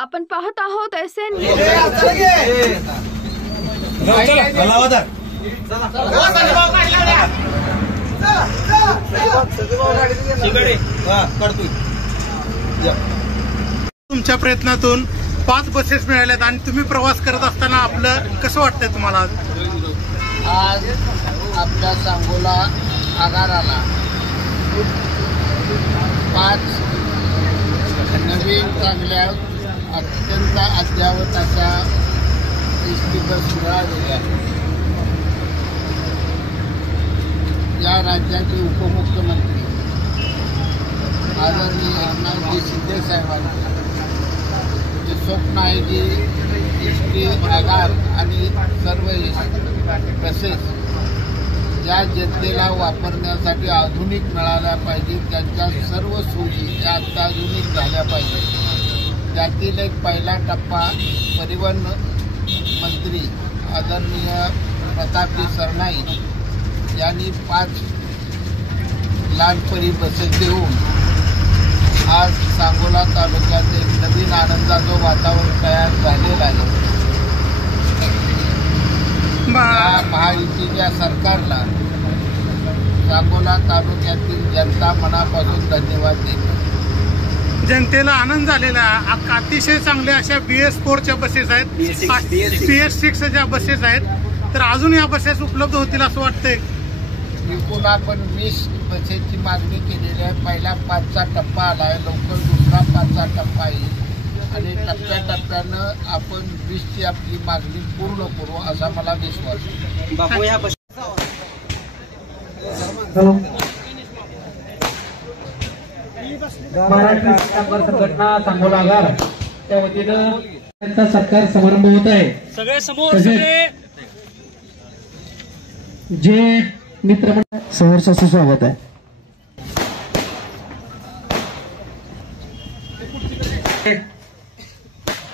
आपण पाहत आहोत SN तुमच्या प्रयत्नातून 5 बसेस मिळाल्यात आणि तुम्ही प्रवास करत असताना आपलं कसं वाटतंय तुम्हाला? आज आपल्या सांगोला आगाराला 5 नवीन चांगल्या अत्यंत अद्ययावत अशा एसटी बस मिळालेल्या आहेत. या राज्याचे उपमुख्यमंत्री आदरणीय एकनाथजी शिंदे साहेबांना जे स्वप्न आहे की एसटी आगार आणि सर्व बसेस ज्या जनतेला वापरण्यासाठी आधुनिक मिळाल्या पाहिजेत, त्यांच्या सर्व सोयी त्या अत्याधुनिक झाल्या पाहिजेत. त्यातील एक पहिला टप्पा परिवहन मंत्री आदरणीय प्रतापजी सरनाईक यांनी 5 लहानपणी बसेस देऊन आज सांगोला तालुक्यात एक नवीन आनंदाचं वातावरण तयार झालेलं आहे. या महायुतीच्या सरकारला सांगोला तालुक्यातील जनता मनापासून धन्यवाद देते. जनतेला आनंद झालेला आहे. अतिशय चांगल्या अशा BS4च्या बसेस आहेत, BS6च्या बसेस आहेत, तर अजून या बसेस उपलब्ध होतील असं वाटतंय. एकूण आपण 20 बसेसची मागणी केलेली आहे. पहिला 5चा टप्पा आला आहे, लवकर दुसरा 5चा टप्पा येईल आणि टप्प्याटप्प्यानं आपण 20ची आपली मागणी पूर्ण करू असा मला विश्वास आहे. महाराष्ट्र कामगार संघटना सांगोला आगार त्या वतीनं सत्कार समारंभ होत आहे. सगळे समोर जे मित्रमंडळ सहर्ष असे स्वागत आहे.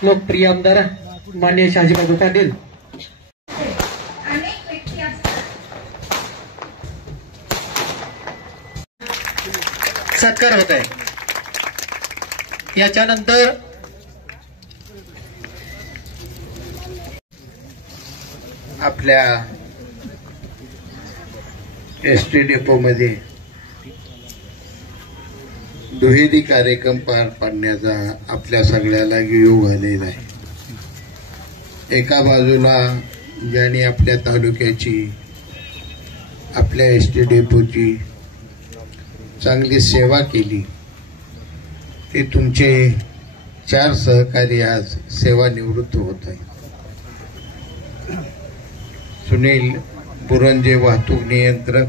लोकप्रिय आमदार माननीय शहाजीबाबू पाटील सत्कार होत आहे. याच्यानंतर आपल्या एसटी डेपोमध्ये दुहेरी कार्यक्रम पार पाडण्याचा आपल्या सगळ्याला योग आलेला आहे. एका बाजूला ज्यांनी आपल्या तालुक्याची आपल्या एसटी डेपोची चांगली सेवा केली ते तुमचे 4 सहकारी आज सेवानिवृत्त होत आहेत. सुनील बुरंजे वाहतूक नियंत्रक,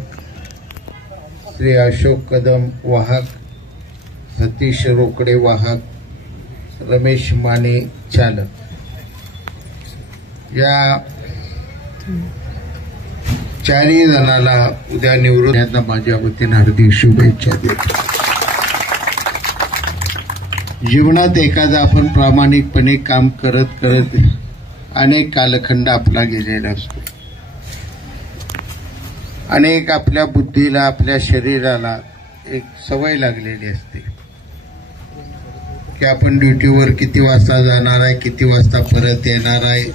श्री अशोक कदम वाहक, सतीश रोकडे वाहक, रमेश माने चालक, या 4ही जणाला उद्या निवृत्त माझ्या वतीने हार्दिक शुभेच्छा देतो. जीवनात एखादा आपण प्रामाणिकपणे काम करत करत अनेक कालखंड आपला गेलेला असतो. अनेक आपल्या बुद्धीला आपल्या शरीराला एक सवय लागलेली असते की आपण ड्युटीवर किती वाजता जाणार आहे, किती वाजता परत येणार आहे,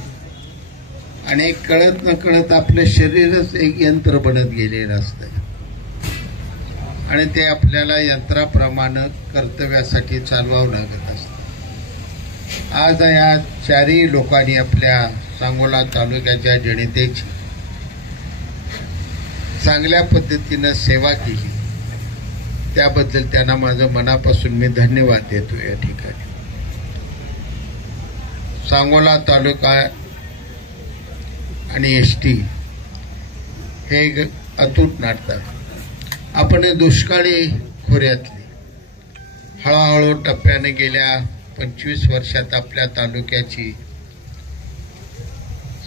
आणि कळत न कळत आपलं शरीरच एक यंत्र बनत गेलेलं असतं आणि ते आपल्याला यंत्राप्रमाणे कर्तव्यासाठी चालवावं लागत असतं. आज या 4ही लोकांनी आपल्या सांगोला तालुक्याच्या जनतेची चांगल्या पद्धतीनं सेवा केली, त्याबद्दल त्यांना माझं मनापासून मी धन्यवाद देतो. या ठिकाणी सांगोला तालुका आणि एसटी हे एक अतूट नातं. आपण दुष्काळी खोऱ्यातली हळूहळू टप्प्याने गेल्या 25 वर्षात आपल्या तालुक्याची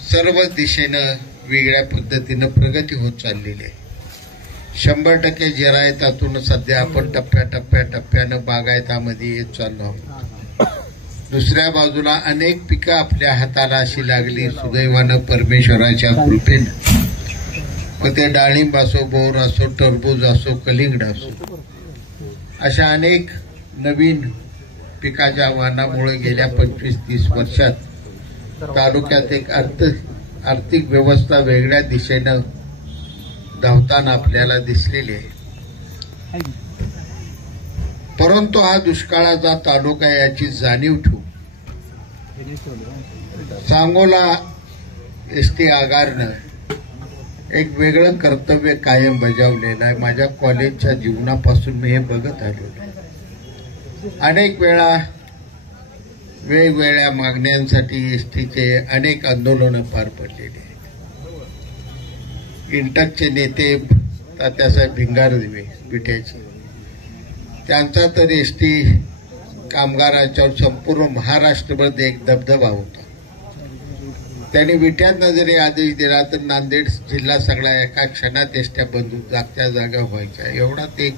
सर्व दिशेनं वेगळ्या पद्धतीनं प्रगती होत चाललेली आहे. 100% जिरायतातून सध्या आपण टप्प्याटप्प्यानं बागायतामध्ये येत चाललो आहोत. दुसऱ्या बाजूला अनेक पिकं आपल्या हाताला अशी लागली सुदैवानं परमेश्वराच्या कृपेनं. मग ते डाळिंब असो, बोर असो, टरबूज असो, कलिंगड असो, अशा अनेक नवीन पिकाच्या वाहनामुळे गेल्या 25-30 वर्षात तालुक्यात एक आर्थिक व्यवस्था वेगळ्या दिशेनं धावताना आपल्याला दिसलेली आहे. परंतु हा दुष्काळाचा तालुका याची जाणीव ठेवून सांगोला एसटी आगारनं एक वेगळं कर्तव्य कायम बजावलेलं आहे. माझ्या कॉलेजच्या जीवनापासून मी हे बघत आलेलो आहे. अनेक वेळा वेगवेगळ्या मागण्यांसाठी एसटीचे अनेक आंदोलनं पार पडलेली आहेत. इंटकचे नेते तात्यासाहेब भिंगारदिवे विट्याचे, त्यांचा तर एसटी कामगारांच्यावर संपूर्ण महाराष्ट्रभर एक दबदबा होता. त्यांनी विट्यातनं जरी आदेश दिला तर नांदेड जिल्हा सगळा एका क्षणात एसट्या बंद जागच्या जागा व्हायच्या, एवढा ते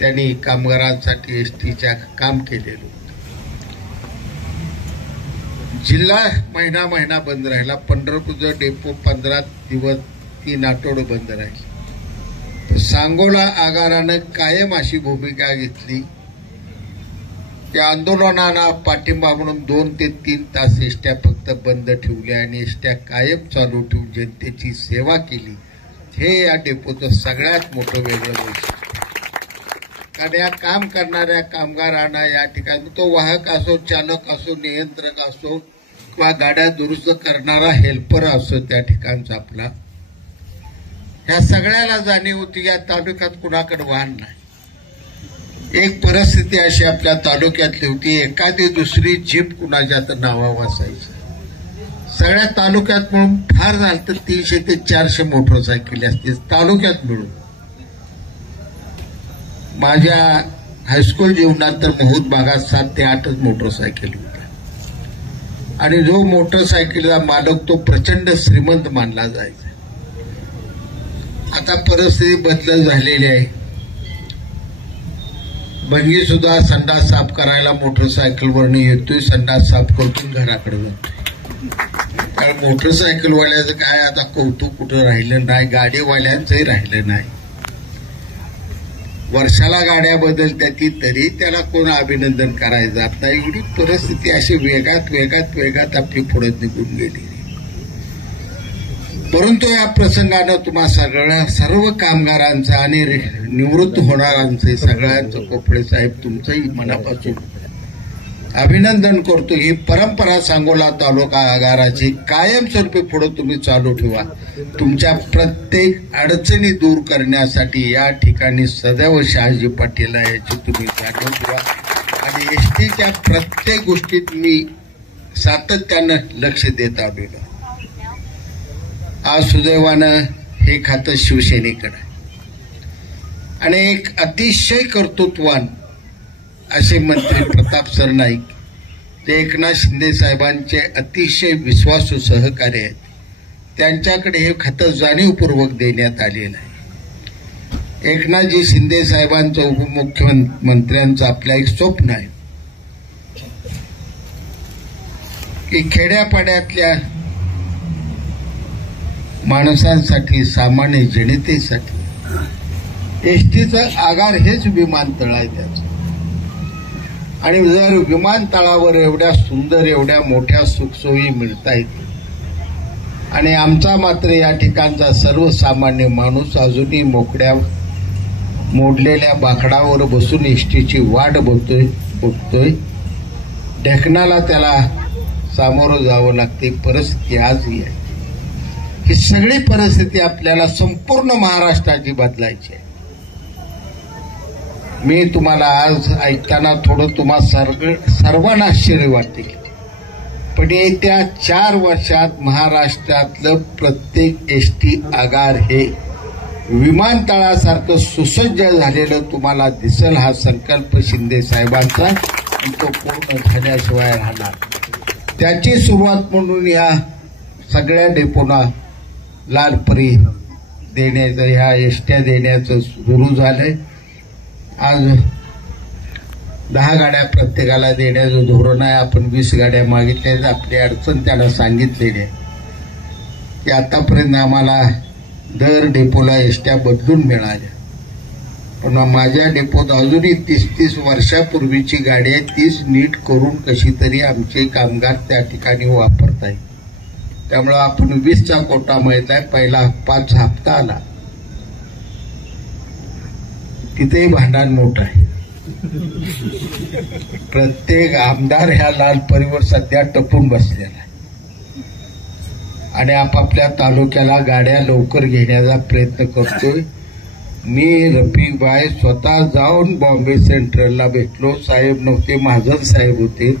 त्यांनी कामगारांसाठी एसटीच्या काम केलेलं होतं. जिल्हा महिना बंद राहिला. पंढरपूरचं डेपो 15 दिवस 3 आठवडे बंद राहिले. सांगोला आगारानं कायम अशी भूमिका घेतली की आंदोलनाला पाठिंबा म्हणून 2 ते 3 तास एसट्या फक्त बंद ठेवल्या आणि एसट्या कायम चालू ठेवून जनतेची सेवा केली. हे या डेपोचं सगळ्यात मोठं वेगळं वैशिष्ट्य. कारण या काम करणाऱ्या कामगारांना या ठिकाणी तो वाहक असो, चालक असो, नियंत्रक असो किंवा गाड्या दुरुस्त करणारा हेल्पर असो, त्या ठिकाणचा आपला ह्या सगळ्याला जाणीव होती या तालुक्यात कुणाकडे वाहन नाही. एक परिस्थिती अशी आपल्या तालुक्यातली होती, एखादी दुसरी जीप कुणाच्या तर नावावर असायची. सगळ्या तालुक्यात मिळून फार झालं तर 300 ते 400 मोटरसायकली असतील तालुक्यात मिळून. माझ्या हायस्कूल जीवनात तर महूद भागात 7 ते 8च मोटरसायकली होत्या. आणि जो मोटरसायकलीचा मालक तो प्रचंड श्रीमंत मानला जायचा. आता परिस्थिती बदल झालेली आहे. भंगी सुद्धा संडास साफ करायला मोटरसायकलवरनं येतोय, संडास साफ करतो, घराकडे जातोय. कारण मोटरसायकलवाल्याचं काय आता कौतुक कुठं राहिलं नाही, गाडीवाल्यांचंही राहिलं नाही. वर्षाला गाड्या बदलतात तरी त्याला कोण अभिनंदन करायचं आता. एवढी परिस्थिती अशी वेगात आपली पुढे निघून गेली. परंतु या प्रसंगानं तुम्हा सर्व कामगारांचं आणि निवृत्त होणाऱ्यांचे सगळ्यांचं कोपडे साहेब तुमचंही मनापासून अभिनंदन करतो. ही परंपरा सांगोला तालुका आगाराची कायमस्वरूपी पुढे तुम्ही चालू ठेवा. तुमच्या प्रत्येक अडचणी दूर करण्यासाठी या ठिकाणी सदैव शहाजी पाटील याची तुम्ही जाणीव ठेवा. आणि एसटीच्या प्रत्येक गोष्टीत मी सातत्यानं लक्ष देत आलेलो. आज सुदैवानं हे खातं शिवसेनेकडे आणि एक अतिशय कर्तृत्ववान असे मंत्री प्रताप सरनाईक, ते एकनाथ शिंदे साहेबांचे अतिशय विश्वासू सहकारी आहेत. त्यांच्याकडे हे खातं जाणीवपूर्वक देण्यात आलेलं आहे. एकनाथजी शिंदे साहेबांचं उपमुख्यमंत्र्यांचं आपलं एक स्वप्न आहे की खेड्यापाड्यातल्या माणसांसाठी, सामान्य जनतेसाठी एसटीचं आगार हेच विमानतळ आहे त्याचं. आणि जर विमानतळावर एवढ्या सुंदर, एवढ्या मोठ्या सुखसोयी मिळतायत आणि आमचा मात्र या ठिकाणचा सर्वसामान्य माणूस अजूनही मोडलेल्या बाकडावर बसून एसटीची वाट बघतोय, ढेकणाला त्याला सामोरं जावं लागते, परिस्थिती आजही आहे. ही सगळी परिस्थिती आपल्याला संपूर्ण महाराष्ट्राची बदलायची आहे. मी तुम्हाला आज ऐकताना थोडं तुम्हा सर्वांना आश्चर्य वाटेल, पण येत्या 4 वर्षात महाराष्ट्रातलं प्रत्येक एसटी आगार हे विमानतळासारखं सुसज्ज झालेलं तुम्हाला दिसेल. हा संकल्प शिंदे साहेबांचा, तो पूर्ण झाल्याशिवाय राहणार. त्याची सुरुवात म्हणून या सगळ्या डेपोना लालपरी देण्याचं, ह्या एसट्या देण्याचं सुरू झालंय. आज 10 गाड्या प्रत्येकाला देण्याचं धोरण आहे. आपण 20 गाड्या मागितल्या. आपली अडचण त्यांना सांगितलेली आहे की आतापर्यंत आम्हाला दर डेपोला एसट्या बदलून मिळाल्या. पण माझ्या डेपोत अजूनही 30-30 वर्षापूर्वीची गाडी आहे, तीच नीट करून कशी तरी आमचे कामगार त्या ठिकाणी वापरत आहेत. त्यामुळे आपण 20चा कोटा मिळत आहे. पहिला 5 हप्ता आला, तिथेही भांडण मोठं आहे. प्रत्येक आमदार ह्या लाल परीवर सध्या टपून बसलेला आहे आणि आपापल्या तालुक्याला गाड्या लवकर घेण्याचा प्रयत्न करतोय. मी रफिकभाई स्वतः जाऊन बॉम्बे सेंट्रलला भेटलो. साहेब नव्हते, महाजन साहेब होते.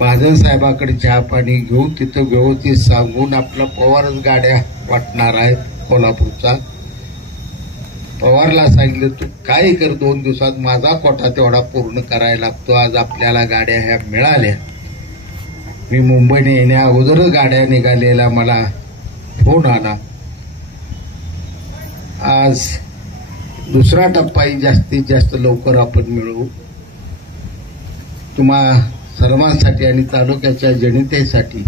महाजन साहेबाकडे चहा पाणी घेऊन तिथं व्यवस्थित सांगून आपला पवारच गाड्या वाटणार आहेत कोल्हापूरचा. पवारला सांगितलं तू काय कर, 2 दिवसात माझा कोटा तेवढा पूर्ण करायला लागतो. आज आपल्याला गाड्या ह्या मिळाल्या. मी मुंबईने येण्या अगोदरच गाड्या निघालेला मला फोन आला. आज दुसरा टप्पाही जास्तीत जास्त लवकर आपण मिळवू. तुम्हा सर्वांसाठी आणि तालुक्याच्या जनतेसाठी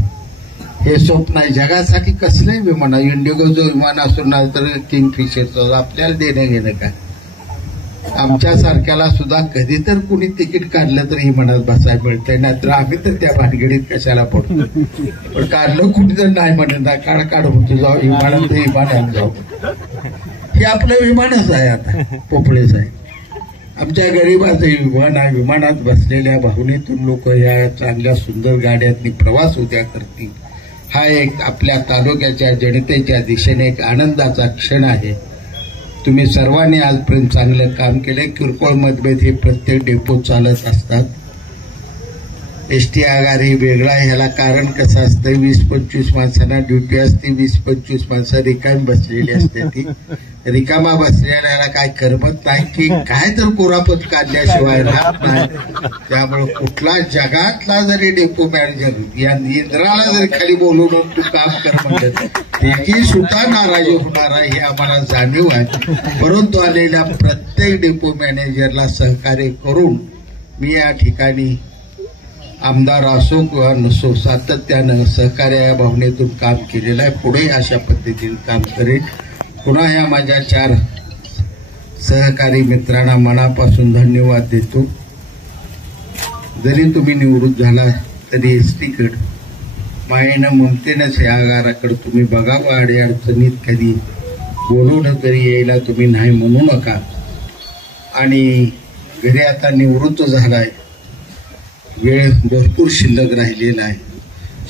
हे स्वप्न आहे. जगासाठी कसलंही विमान, इंडिगोचं विमान असो नाही तर किंगफिशरचं, आपल्याला देणं घेणं काय. आमच्यासारख्याला सुद्धा कधी तर कुणी तिकीट काढलं तर विमानात बसायला मिळतंय, नाहीतर आम्ही तर त्या भानगडीत कशाला पडतो. पण काढलं कुणी तर नाही म्हणत ना, काढ होतो जाऊ विमानात, विमानात जाऊ. हे आपलं विमानच आहे आता, पोपळेच आहे. आमच्या गरिबाचं विमान आहे. विमानात बसलेल्या भावनेतून लोक या चांगल्या सुंदर गाड्यातनी प्रवास उद्या करतील. हा एक आपल्या तालुक्याच्या जनतेच्या दिशेने एक आनंदाचा क्षण आहे. तुम्ही सर्वांनी आजपर्यंत चांगलं काम केलंय. किरकोळ मतभेद हे प्रत्येक डेपोत चालत असतात. एसटी आगार हे वेगळा. ह्याला कारण कसं असतं, 20-25 माणसांना ड्युटी असते, 20-25 माणसं रिकामी बसलेली असते. ती रिकामा बसलेल्याला काय करमत नाही की काय तर कोरापत काढल्याशिवाय राहत नाही. त्यामुळे कुठला जगातला जरी डेपो मॅनेजर या इंद्राला जरी खाली बोलवून तू काम कर म्हणलं त्याची सुद्धा नाराजी होणार आहे हे आम्हाला जाणीव आहे. परंतु आलेल्या प्रत्येक डेपो मॅनेजरला सहकार्य करून मी या ठिकाणी आमदार असो किंवा नसो सातत्यानं सहकार्य भावनेतून काम केलेलं आहे. पुढे अशा पद्धतीने काम करेल. पुन्हा या माझ्या 4 सहकारी मित्रांना मनापासून धन्यवाद देतो. जरी तुम्ही निवृत्त झाला तरी एसटीकडे मायेनं ममतेनंच या आगाराकडे तुम्ही बघावं. अडचणीत कधी बोलवणं तरी यायला तुम्ही नाही म्हणू नका. आणि घरी आता निवृत्त झालाय, वेळ भरपूर शिल्लक राहिलेला आहे.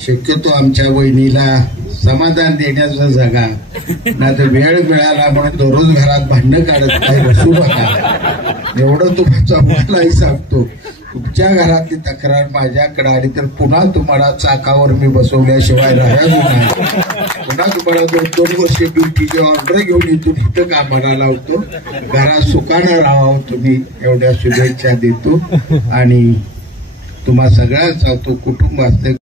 शक्यतो आमच्या वहिनीला समाधान देण्याचं जगा, नाही तर वेळ मिळाला म्हणून दररोज घरात भांडणं काढत नाही बसू नका. एवढं तुमच्या मुलालाही सांगतो. तुमच्या घरातली तक्रार माझ्याकडे आली तर पुन्हा तुम्हाला चाकावर मी बसवल्याशिवाय राहायचं नाही. पुन्हा तुम्हाला 2-2 वर्ष ड्युटीची ऑर्डर घेऊन इथून इथं कामाला लावतो. घरात सुखानं राहावं तुम्ही एवढ्या शुभेच्छा देतो. आणि तुम्हा सगळ्यांचा तो कुटुंब असते